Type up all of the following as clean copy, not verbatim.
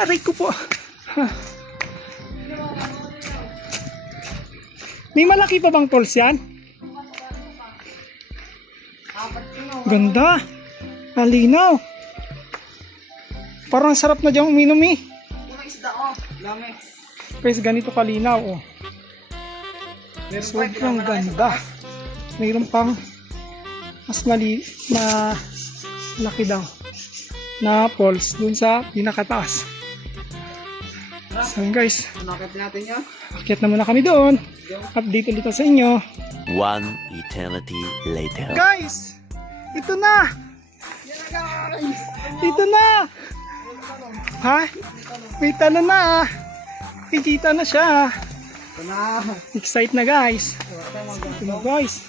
Aray ko po. May malaki pa bang falls yan? Ganda. Malinaw. Parang sarap na dyan uminom eh. Yung isda ko, lami. Guys, ganito kalinaw oh. Sobrang ganda. Mayroon pang mas laki daw na falls dun sa pinakataas. So guys, Nakit natin yan. akyat na muna kami doon. Update ulit sa inyo. One eternity later. Guys, ito na. Ito na. Ha? May talon na. Kikita na siya. Ito na. Excited na guys. Ito na guys.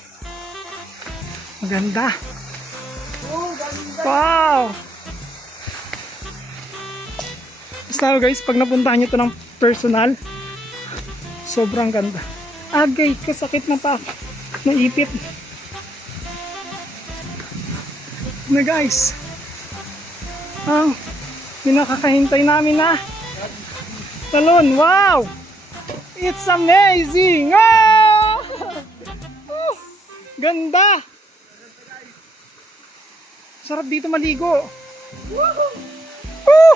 Maganda. Wow. Basta guys, pag napuntahan nyo ito ng personal, sobrang ganda. Agay, kasakit na pa. Naipit. Na guys. Ang pinakakahintay namin na talon. Wow! It's amazing! Oh! Ganda! Sarap dito maligo.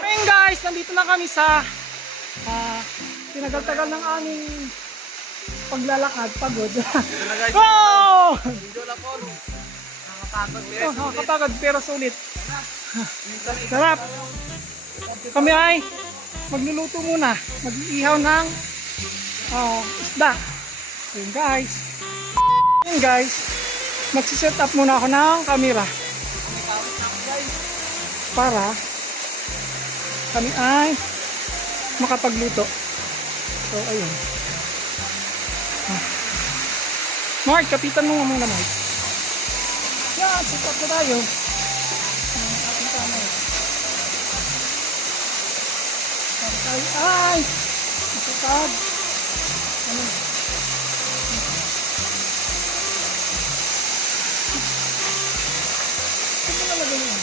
Ayun guys, nandito na kami sa tinagal-tagal ng aming paglalakad, pagod. Oh! Nakakapagod pero sulit. Sarap. Kami ay magluluto muna. Mag-iihaw ng isda. Ayun guys. Ayun guys. Magsiset up muna ako ng camera. Para kami ay makapagluto. So ayun. Mark, kapitan mo nga muna Mark. Yan, set up na tayo. Ating camera. Ay! Masakad. Ano? Saan mo nalagay yan?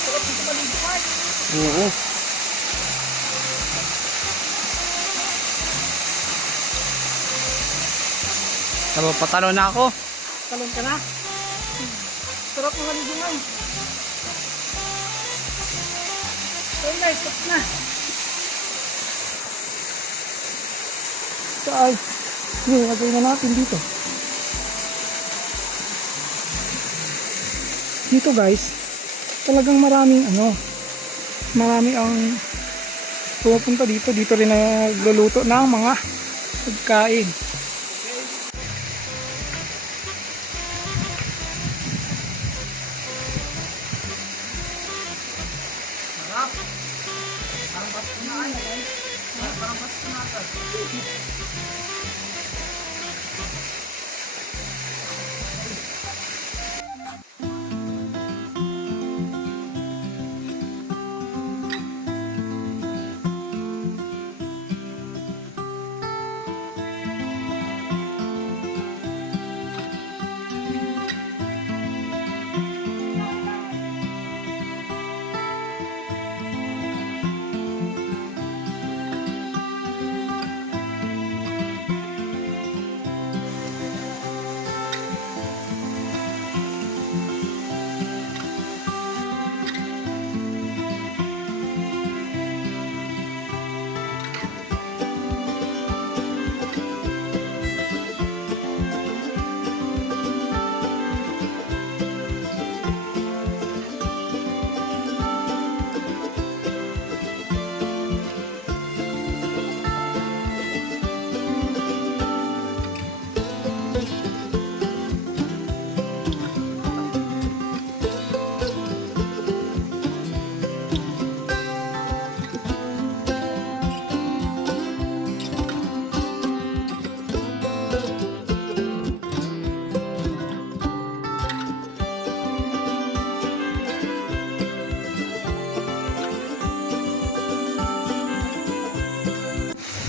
Sarap dito maligo, Mark. Oo. Napapatalo na ako. Talon ka na? Sarap ng maligo, Mark. So guys, tapos na. So ay, lagay na natin dito. Dito guys, talagang maraming marami ang pupunta dito. Dito rin nagluluto ng mga pagkain.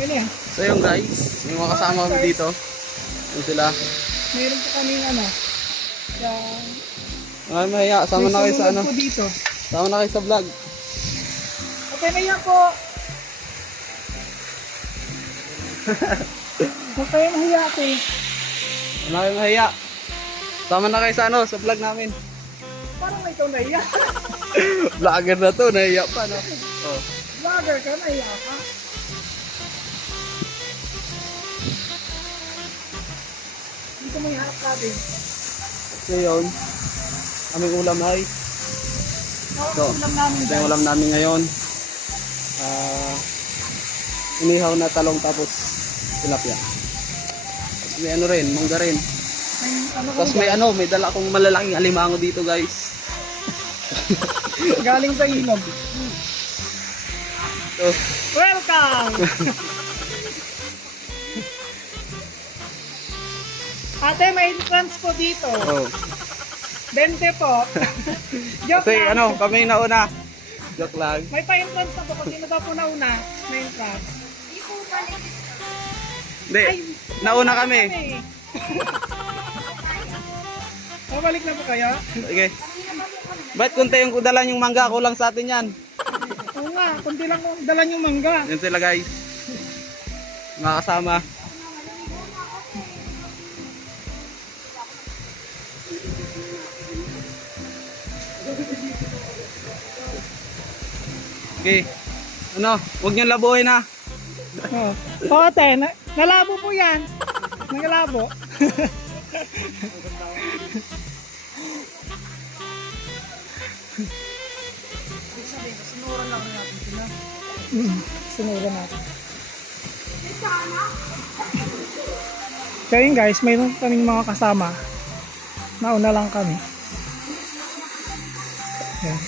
Pili yan. So yun guys, may mga kasama kami dito. Yun sila. Mayroon pa kaming Mga mahiya, sama na kayo sa sumunod po dito. Sama na kayo sa vlog. Ate, naiya po. Huwag kayo mahiya, ate. Ano kayo mahiya? Sama na kayo sa ano, sa vlog namin. Parang may ikaw naiya. Vlogger na to, nahiya pa no. Oh. Vlogger ka, naiya ka. Dito mo iharap natin. So yun, aming ulam ay. So, Ulam namin ito yung ulam namin ngayon. Inihaw na talong tapos tilapia. Tapos may ano rin, mangga rin. May ano Tapos may ano, may dala akong malalaking alimango dito guys. galing sa ilog. So, Welcome! Ate, may entrance po dito. oh. 20 po. Joke Kasi lang. ano, kami nauna. Joke lang. May pa-entrance na po kasi na daw po nauna. May entrance. Hindi, nauna kami. Mabalik na po kayo? Okay. Ba't kunti yung dala yung mangga, kulang sa atin yan. Oo nga, kunti lang kung dala yung mangga. Yan sila guys. Mga kasama. Okay. Ano, huwag niyong labuhin ha. Oh. Oo, ate, nalabo po yan. Nagalabo. Sinura natin. Kaya yun guys, mayroon kaming mga kasama. Nauna lang kami. Yan.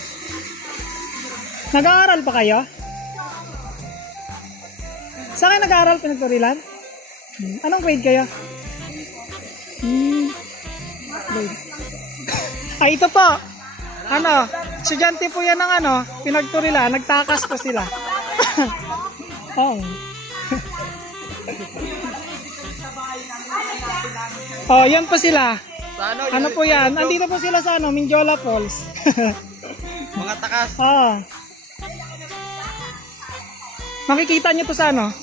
Nag-aaral pa kayo? Saan kayo nag-aaral? Pinagturilan? Anong grade kayo? Grade. Ay, ito po. Ano, estudyante po yan ng ano, pinagturilan, nagtakas po sila. Oh. Oh, yan po sila. Ano po yan? Andito po sila sa ano, Mindiola Falls. Mga takas. Ah. Makikita niyo to sa ano?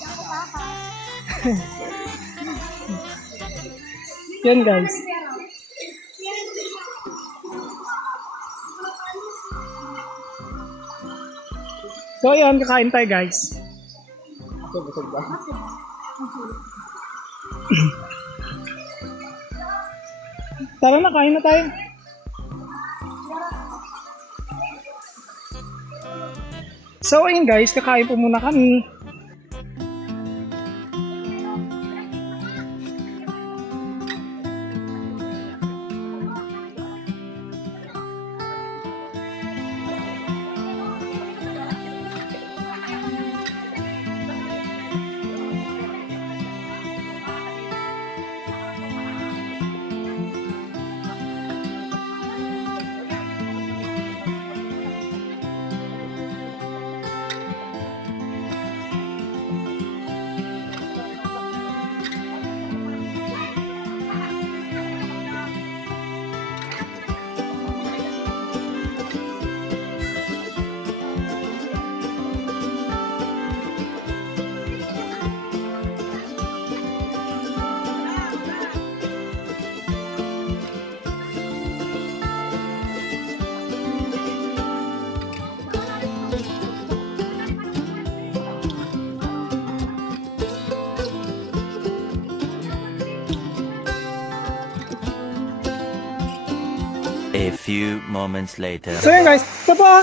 Yan guys. So yan, kakain tayo guys. Busog ba? Tara na, kain na tayo. So ayun guys, kakain po muna kami. A few moments later. So yun guys, ito po.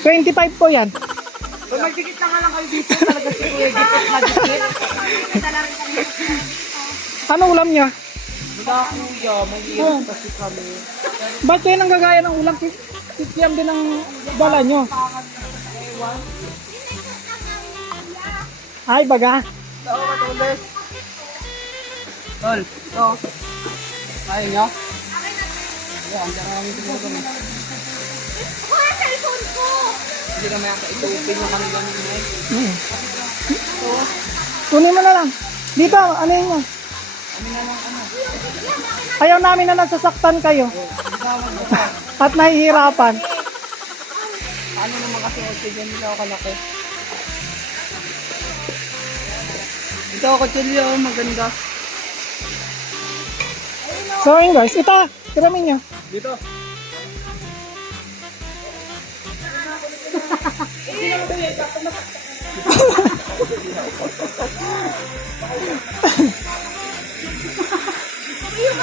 25 po yan. Magdikit na nga lang kayo dito. Talaga si Kuya Dikit magdikit. Ano ulam niya? Wala kuya, mahirap kasi kami. Ba't kayo nang gagaya ng ulam? Kikiyam din ang dala nyo. Ay, baga. Oo, matulis. Tol, ito. Kaya nyo? Yan, dyan kami tumuto na. Kuya, cellphone ko! Hindi na may ito-open yung kami ganun na eh. Kunin mo na lang. Dito, ano yun yan? Ayaw namin na nasasaktan kayo. Isama mo pa. At nahihirapan. Ano naman kasi oxygen nila ako kalaki. Ito ako chilyo, maganda. So yun guys, ito, tiramin nyo. Dito.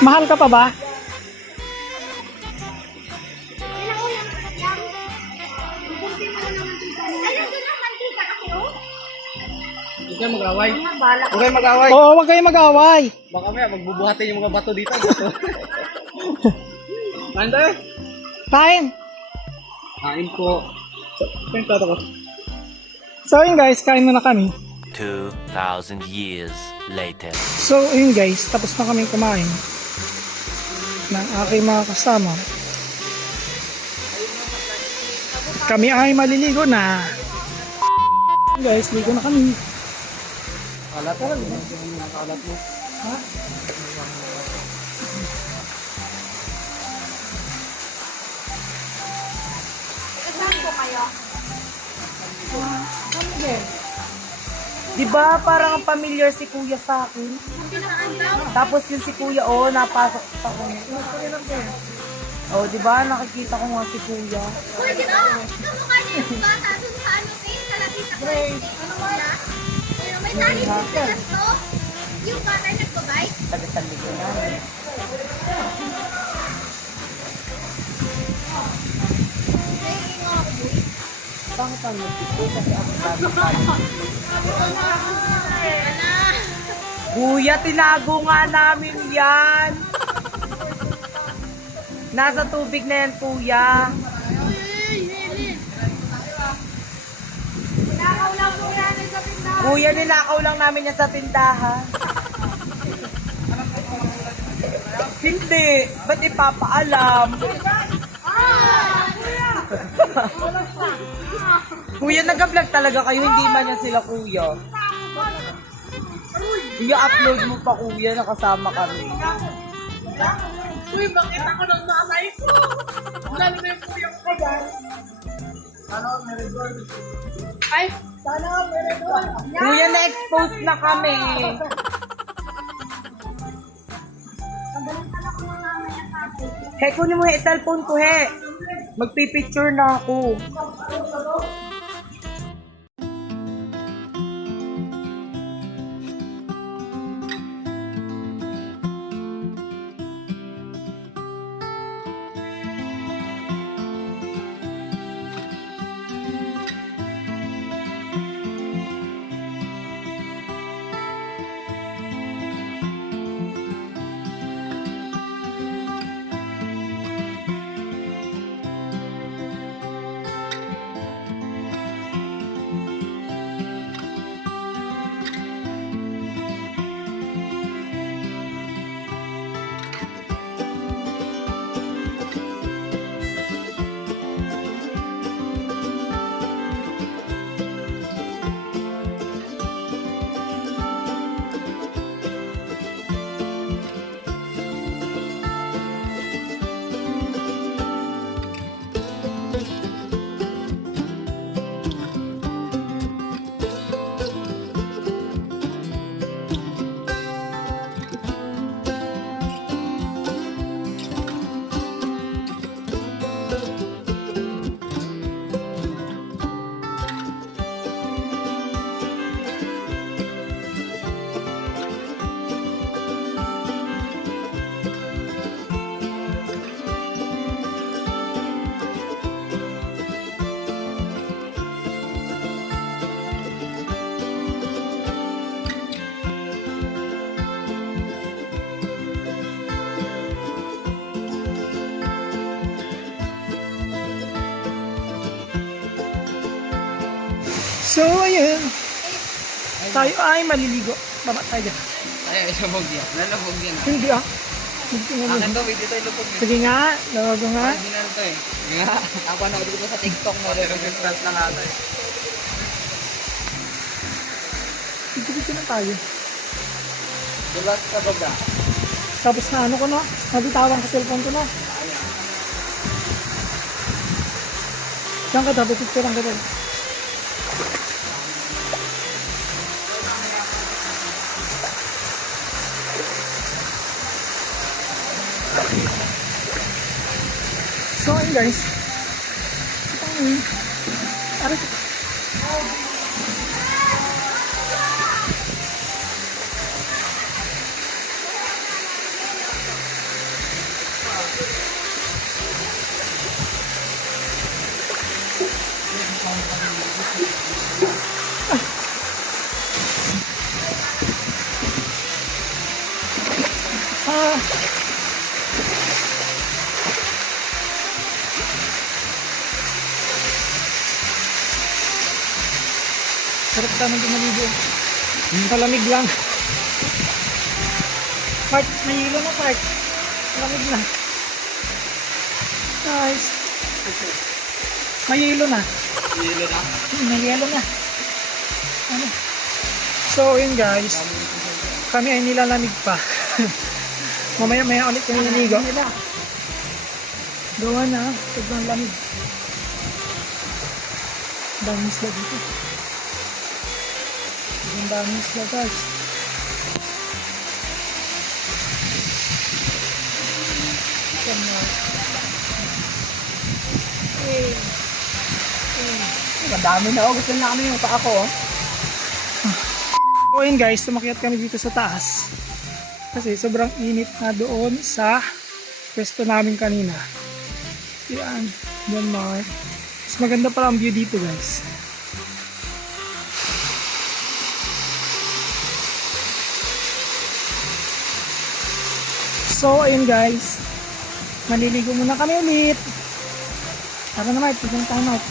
Mahal ka pa ba? Huwag kayo mag-away. Huwag kayo mag-away. Oo, huwag kayo mag-away. Baka maya magbubuhatin yung mga bato dito. Bato. Kain tayo. Kain. Kain po. Kain tayo ko. So yun guys, kain muna kami. 2,000 years later. So yun guys, tapos na kami kumain ng aking mga kasama. Kami ay maliligo na. Guys, ligo na kami. Kalat mo. Kalat mo. Ha? Kami din. Diba parang familiar si kuya sa akin? Tapos yung si kuya, napasok sa akin. Diba nakikita ko nga si kuya. Uy, di ba? Kamukha niya yung bata dun sa ano, sa lapita ko. Ano mo na? May tali yung tigas, no? Yung bata yung nagbabike. Taga-sandi ko na. Nagiging ako, boy. Bakit ang nagtito? Kasi ako dami. Kuya, tinago nga namin yan. Nasa tubig na yan, kuya. Nakaw lang po namin sa pindahan. Kuya, ninakaw lang namin yan sa tindahan. Hindi. Ba't ipapaalam? Kuya, nag-vlog talaga kayo. Hindi man yan sila, kuya. I-upload mo pa, kuya. Nakasama kami. Uy, bakit ako ng nanay ko? Lalo na yung kuya ko yan. Ay, sana meron. Kuya, na-expose na kami. He, kunin mo yung cellphone ko, he. Magpipicture na ako. So ayun. Tayo ay maliligo. Baba tayo dyan. Ay, sabog yan. Nalabog yan. Hindi ah. Hindi nga. Akin daw, hindi tayo lupog. Sige nga, lawago nga. Original to eh. Nga. Ako na ko sa TikTok mo. Pero subscribe lang ata eh. Dito na tayo. Diba sa baga? Tapos na ano ko no? Nabitawan ko cellphone ko no? Diyan ka dapat, picture ang gano'n. So ayun guys. Aray. Sarap ka nang dumaligo. Malamig lang. Mark, may hilo na Mark. Malamig na. Nice. May hilo na. Hilo na. May hilo na. Ano? So yun guys. Kami ay nilalamig pa. Mamaya ulit kami naligo. Gawa na. Sobrang lamig. Daming isla dito. Ang daming isla guys. Madami na ako. Gusto na kami yung pa ako. So yun guys, tumakyat kami dito sa taas. Kasi sobrang init na doon sa pwesto namin kanina. Yan. Yan mga. Mas maganda pala ang view dito guys. So ayun guys. Maliligo muna kami ulit. Tara na Mike, tignan tayo Mike.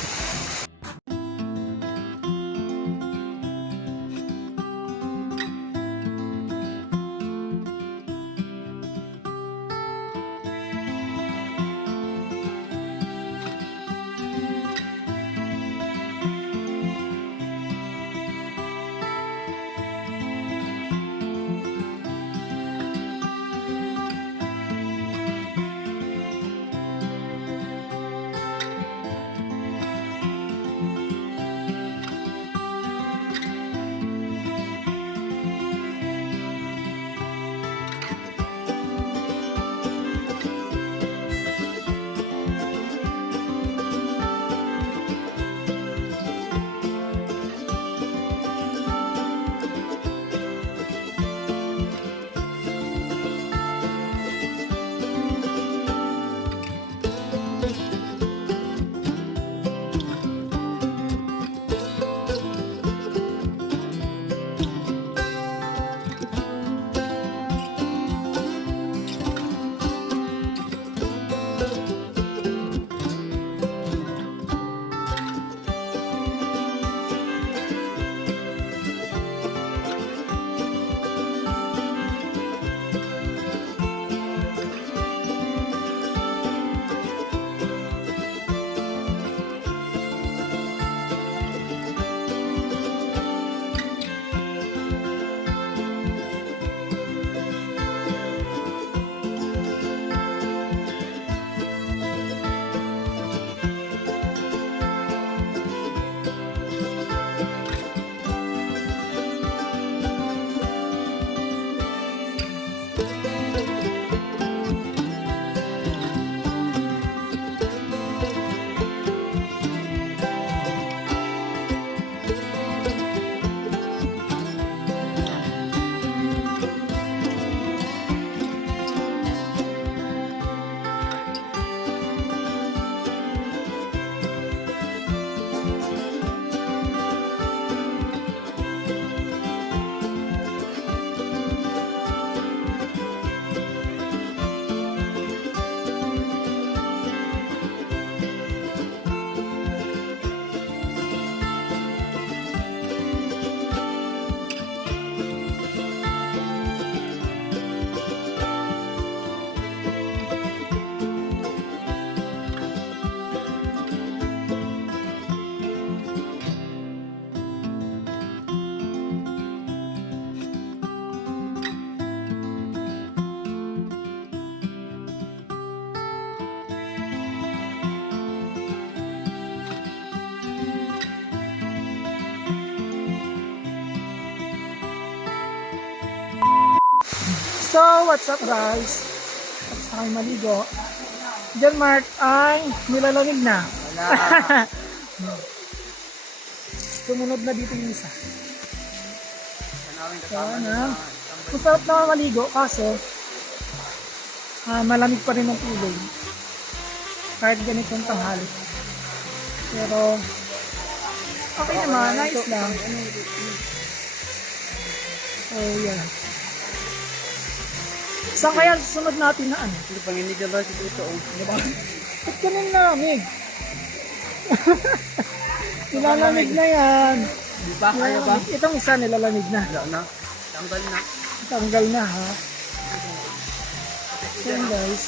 So, what's up guys? Tapos na kami maligo. Diyan Mark ay nilalamig na. Sumunod na dito yung isa. Sana. Masarap na maligo kaso malamig pa rin ang tubig. Kahit ganitong tanghali. Pero okay naman, nice lang. Oh yeah. Saan kaya susunod natin na ano? Hindi pang hindi ba si Tito? Ba't ganun lamig? Nilalamig na yan. Di ba? Kaya ba? Itong isa nilalamig na. Wala na. Tanggal na. Tanggal na ha. So yun, guys.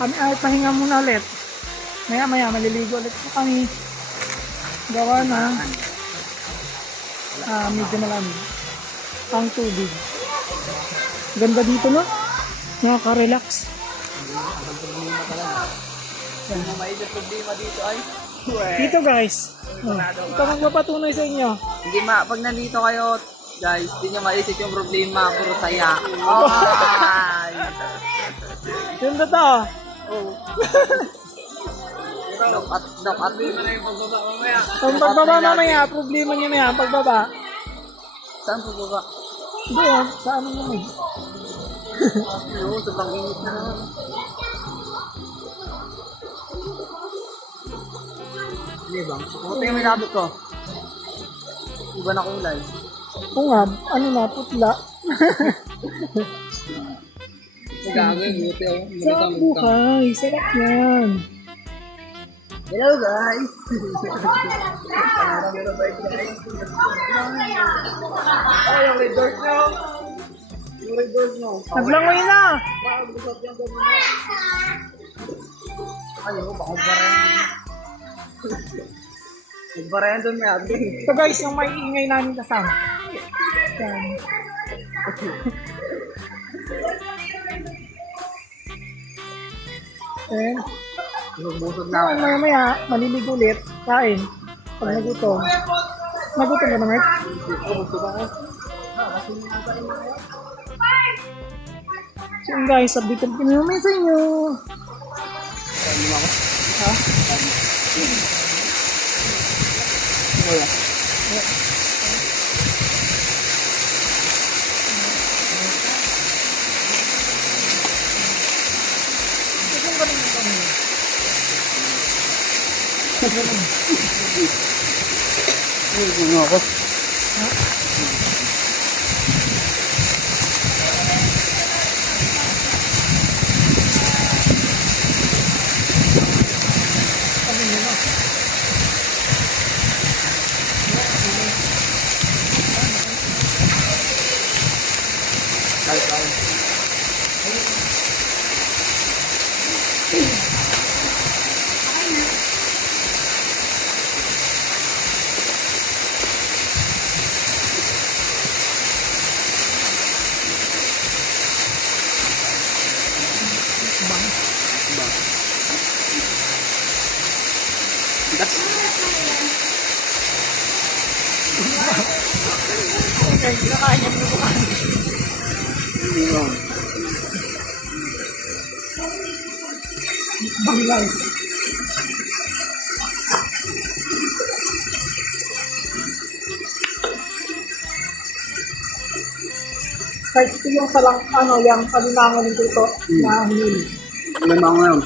Kami ay pahinga muna ulit. Maya maliligo ulit po kami. Gawa na medyo malamig ang tubig. Ganda dito no? Nakaka-relax. Ang maisip problema dito ay Dito guys. Ito magpapatunay sa inyo. hindi pag nandito kayo, guys, hindi nyo maisip yung problema, puro saya. Ay! Yung totoo. Dok at Ang pagbaba mamaya, problema niya na yan. Pagbaba. saan po ba? Doon, sa ano naman. Oo, sobrang init na naman. Hindi bang? Puti yung minabot ko. Iba na kulay. Oo nga, ano na, putla. Gagawin, buti ako. Sarap buhay, sarap yan. Hello guys! Ay, yung red doors nyo! Yung red doors nyo! Naglangoy na. Ayaw, baka barayan. Nagbarayan doon may ate. Ito guys, yung may ingay namin kasama. Yan. Then, Busog na ako. maya maliligo ulit, kain. Pag nagutom. Nagutom ka na, Mark? Busog ako. So yun guys, update ko naman sa inyo. Ha? Busog ako. Bang guys. Kahit ito yung palang, yung kalinangan nito na hinuli. May mga yun.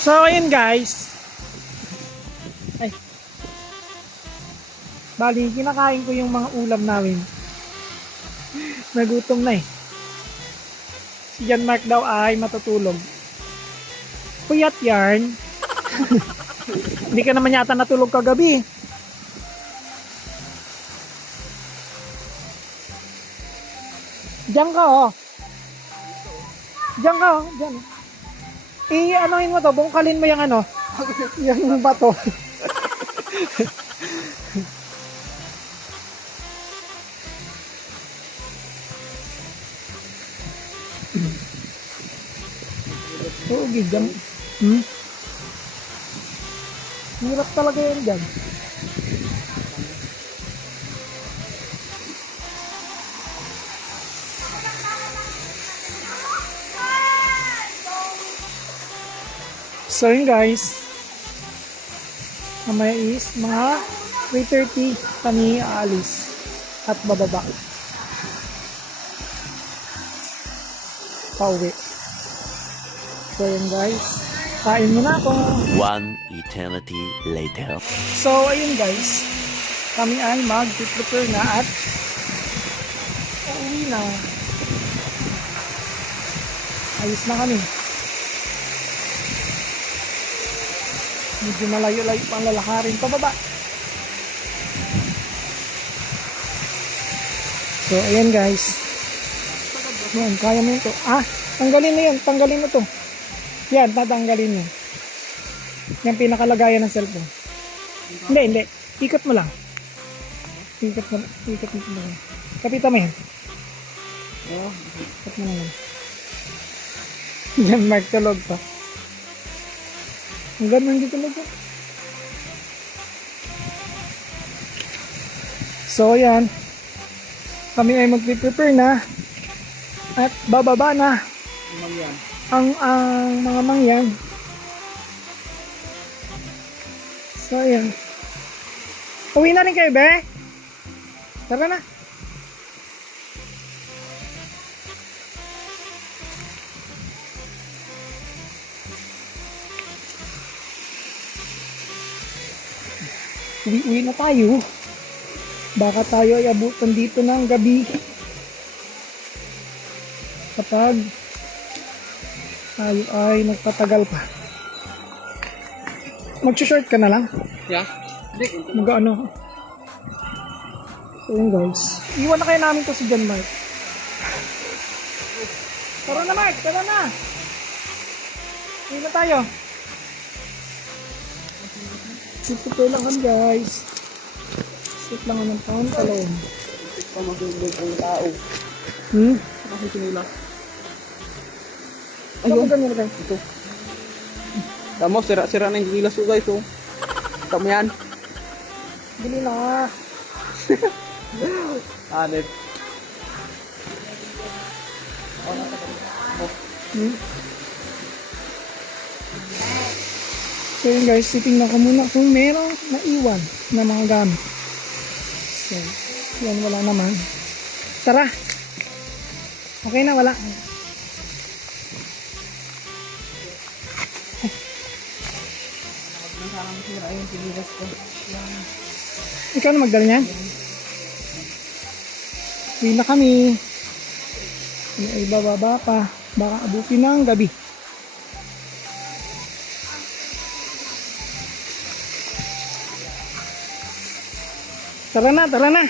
So, ayun guys. Ay. Bali, kinakain ko yung mga ulam namin. Nagutom na eh. Si John Mark daw ay matutulog. Puyat yarn. Hindi ka naman yata natulog kagabi. Diyan ka oh. Diyan ka oh. Diyan. I-anohin mo to. Bungkalin mo yung ano. Yung bato. Oo, gigam. Hirap talaga yan dyan. So yun guys, mamaya is mga 3:30 kami aalis at bababa. Pauwi. So yun guys, kain muna ako. One eternity later. So ayun guys, kami ay mag-prepare na at uuwi na. Ayos na kami. Medyo malayo-layo pang lalakarin pababa. So, ayan guys. Yan, kaya mo ito. Ah, tanggalin mo yan. Tanggalin mo to. Yan, tatanggalin mo. Yan, pinakalagayan ng cellphone. Hindi, hindi. Ikot mo lang. Ikot mo lang. Kapitan mo yan. Ikot mo lang. Yan, Mark, tulog pa. Ang ganda dito talaga. So, yan. Kami ay mag-prepare na. At bababa na. Ang mga mangyan. So, yan. Uwi na rin kayo, be? Tara na. Uwi na tayo. Baka tayo ay abutan dito ng gabi. Kapag tayo ay nagpatagal pa. Mag-short ka na lang. Yeah? Mag-ano. So yun guys. Iwan na kayo namin to si John Mark. Tara na Mark, tara na. Uwi na tayo. Super lang kami guys. Sit lang ng pantalon. Ito pa magulog ang tao. Nakikinila. Ayun. Ganyan guys. Ito. Tama, sira-sira na yung gilas ko guys. Oh. Tama yan. Bili na. Anip. So yun guys, titingnan ko muna kung merong naiwan na mga gamit. So, yan wala naman. Tara! Okay na, wala. Ikaw na magdala niyan? Uwi na kami. Ano ay bababa pa. Baka abutin na ang gabi. Tara na, tara na.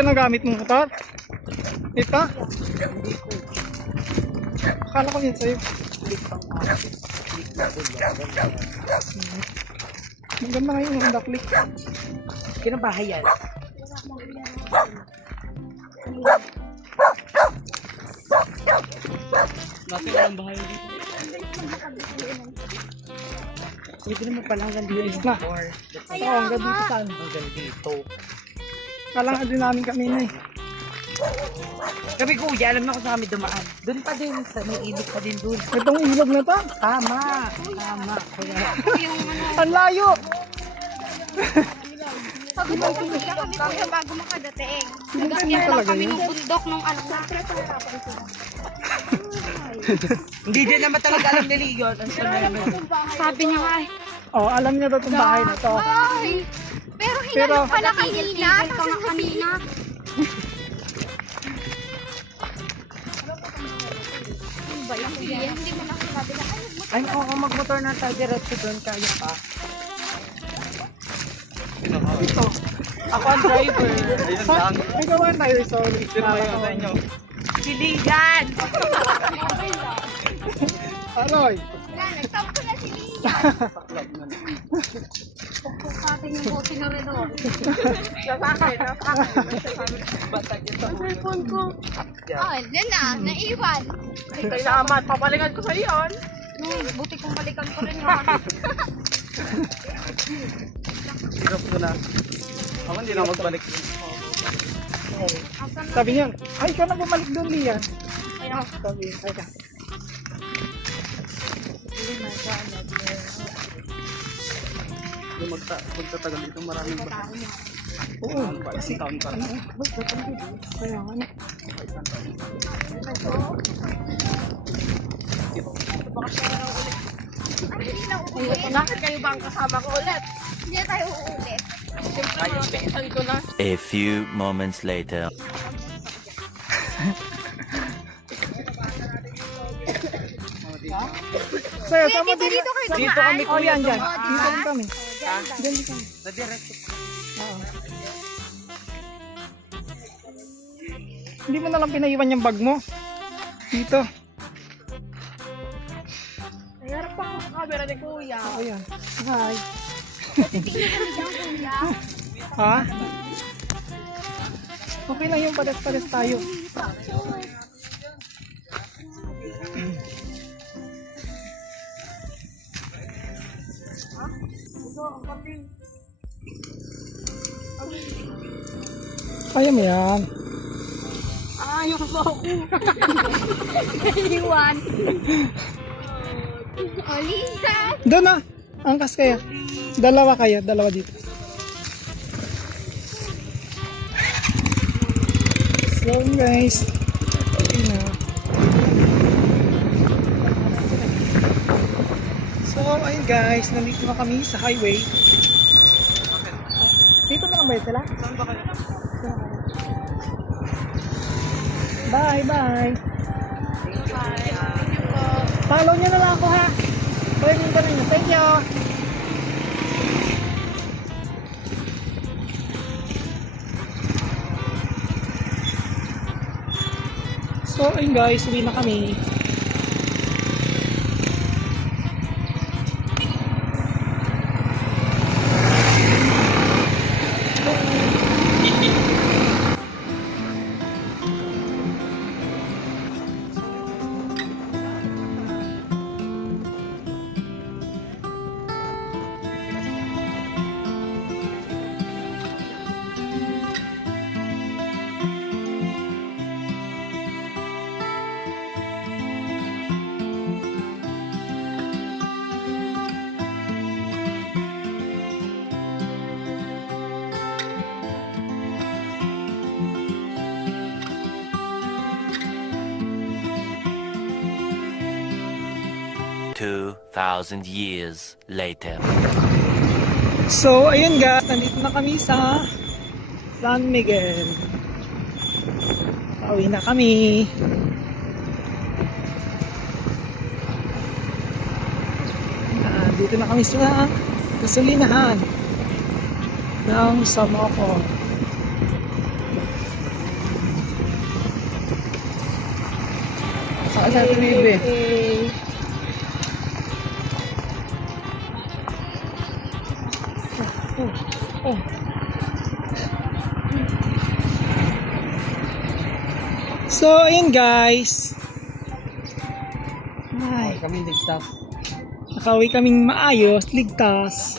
Yan ang gamit mong motor? Ito? Akala ko yun sa'yo. Maganda ngayon yung Honda Click. Kinabahay yan. Natin walang bahay dito. Pwede naman pala hanggang dito. Bilis na. Oo, hanggang dito saan? Hanggang dito. Kala nga din namin kami na eh. Kami kuya, alam na kung saan kami dumaan. Doon pa din, sa may ilog pa din doon. Itong ilog na to. Tama. Tama. Kuya. Ang layo! Pag-uwi kami kuya bago makadating. Pinagyan Nagkakita lang talaga kami yun. ng bundok nung ano. Hindi din naman talaga alam nila yun. Ang sunod. Sabi niya nga eh. Oh, alam niya daw itong bahay na to. Ay! Pero hinanap pa na kanina. Kasi kanina. Ano ba yung kuya? Hindi mo nakasabi na. Ay, oo, magmotor na tayo diretso doon. Kaya pa. Ako ang driver. Ay, gawa tayo. Sorry. Siligan! Aloy. Wala, nagtampo na si Lina. Pagkukatin yung bote na rin o. Ang cellphone ko. Oh, yan na. Naiwan. Salamat, papalikan ko sa iyon. Buti kong balikan ko rin ha. Hirap ko na. Ako hindi na magbalik. Sabi niya, ay, ikaw na bumalik doon, Lian. Sabi, ay ka. Yung magtatagal dito maraming bahay. Oo, Kasi taon pa rin. kaya nga na. Hindi na uulit. Bakit kayo ba ang kasama ko ulit? Hindi na tayo uulit. Siyempre, mga pinsan ko na. A few moments later. Sa'yo, Kuya, tama di ba din. dito kayo Dito dumaan? kami Oh, yan, dyan. Oh, di Dito ba? din kami. Diyan ba? Dyan din kami. Na diretso. Oo. Hindi mo na lang pinaiwan yung bag mo. Dito. Nangarap pa ako sa camera ni Kuya. Oh, yan. Hi. Tingnan kami dyan, kuya. Ha? Okay lang yung pares-pares tayo. Kaya mo yan. Ayaw mo ako. Iwan. O, Lisa. Doon na. Angkas kaya. Dalawa kaya. Dalawa dito. So guys. Okay na. So ayun guys. Nandito na kami sa highway. Dito na lang ba yun sila? Saan ba kayo? Bye bye. Follow nyo na lang ako ha. Pwede ka rin. Thank you. So ayun guys, uwi na kami. Two 2,000 years later. So, ayun guys, nandito na kami sa San Miguel. Pauwi na kami. Dito na kami sa gasolinahan ng Samoco. Asa ito baby? So, ayun guys. Ay, Kami ligtas. nakauwi kaming maayos, ligtas.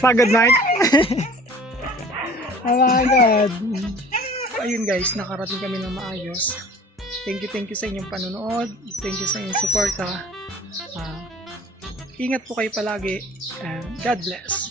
Pagod, Mike? Oh my God. Ayun guys, nakarating kami ng maayos. Thank you sa inyong panonood. Thank you sa inyong suporta. Ingat po kayo palagi and God bless.